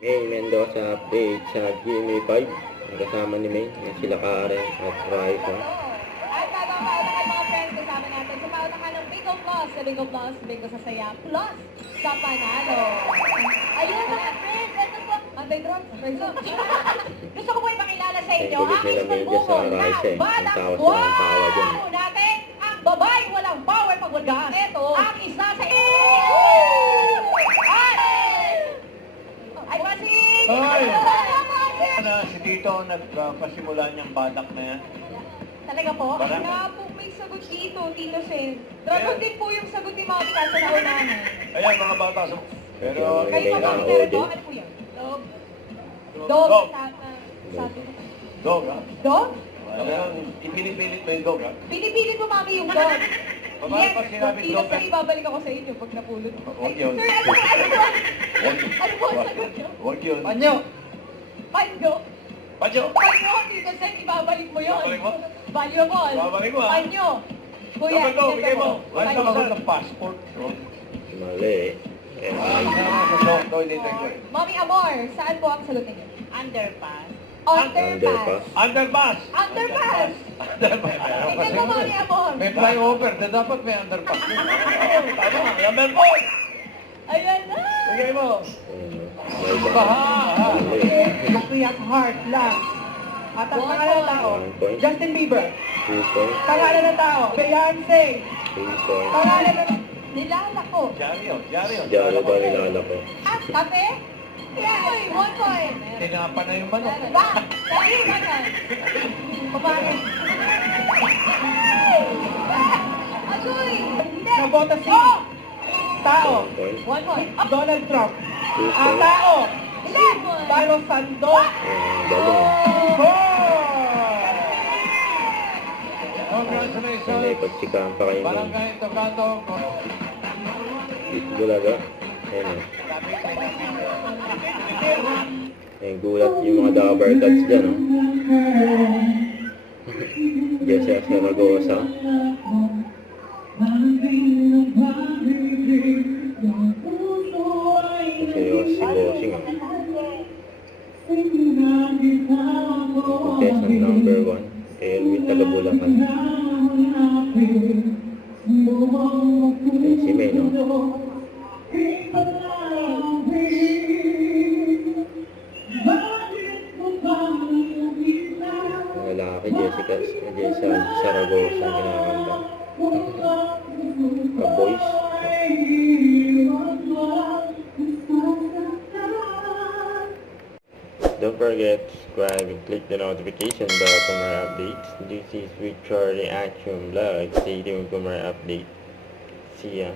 May Mendoza update sa GMA 5. Ang kasama ni May na sila Karen at Raisa. At gagawin na mga friends kasama natin sa pautangan ng Bingo Plus, sa Bingo Plus, Bingo sa Saya Plus sa Panalo. Ayun mga friends, ito po. Antay-drop. Gusto ko po ipakilala sa inyo Ang ang kulit nila isang Medya sa buko na Raisa eh. Ang balang tawa sila ng tawa dyan. wow natin ang babae walang power pag wagas. Ito ang isa sa ay masing! Hoy! Si Tito nagpasimula niyang badak na yan. Talaga po? Barangay. Wala po may sagot dito, Tito Sen. Dragon din po yung sagot ni Mami Casa na unahan. Ayan, mga bata. Pero, Kayo Hindi pa na Mami ako Casa din. po? Ano po yun? Dog? Dog? Dog. Sabi ko. Dog, ha? Dog? Pero, ipinipilit mo yung dog, ha? Pinipilit mo Mami yung dog. Paano Yes, pag sinabi Tito dog, Sen, ibabalik ako sa inyo pag napulot. Huwag yun. Sir, ano po? Ano po ang sagot niyo? Huwag yun. Panyo! Panyo? Panyo! Panyo, Tito Sen, ibabalik mo yun. Ibabalik mo? Valuable. Ibabalik mo, ha? Panyo. Kuya, Dapat go, bigay mo. Panyo. Ano ka ng passport? Mali eh. Ay, sama sa dog, toilet ko eh. Mami Amor, saan po ang sagot ninyo? Underpass. Underpass. Underpass! Underpass. Underpass! Tingnan mo, Mami Amor. May flyover, na dapat may underpass. Tama, number 4! Ayan na. Bigay mo. May Baha! Mali. Kuya Heart lang. At ang pangalan ng tao, 1 point. Justin Bieber. 2 point. Pangalan ng tao, Beyonce. 3 point. Pangalan ng... Nilalako. Diaryo, diaryo. Diyan ba nilala ko? Ah, kape? Yes, 1 point. Tinapa na yung manok. Ba? Dali, ganun. Paano? Agoy! Hindi. Nabota si Oh! tao, 1 point. 1 point. Donald Trump. 2 Ang point. tao, Hindi. Paro Sando. Galing. May Congratulations. pagsikahan pa kayo nun. Barangay Tocado. Bulaga. Ayun o. May gulat yung mga Dabar Cats dyan o. Jesse Saragosa. Seryoso si Bossing o. Contestant number 1. Elwin taga Bulacan. Ayun si May no. Ang lalaki, Jessica Saragosa ang kinakanta. Ka-boys. Don't forget to subscribe and click the notification bell for more updates. This is with Charlie Action Vlog. Stay tuned for more updates. See ya.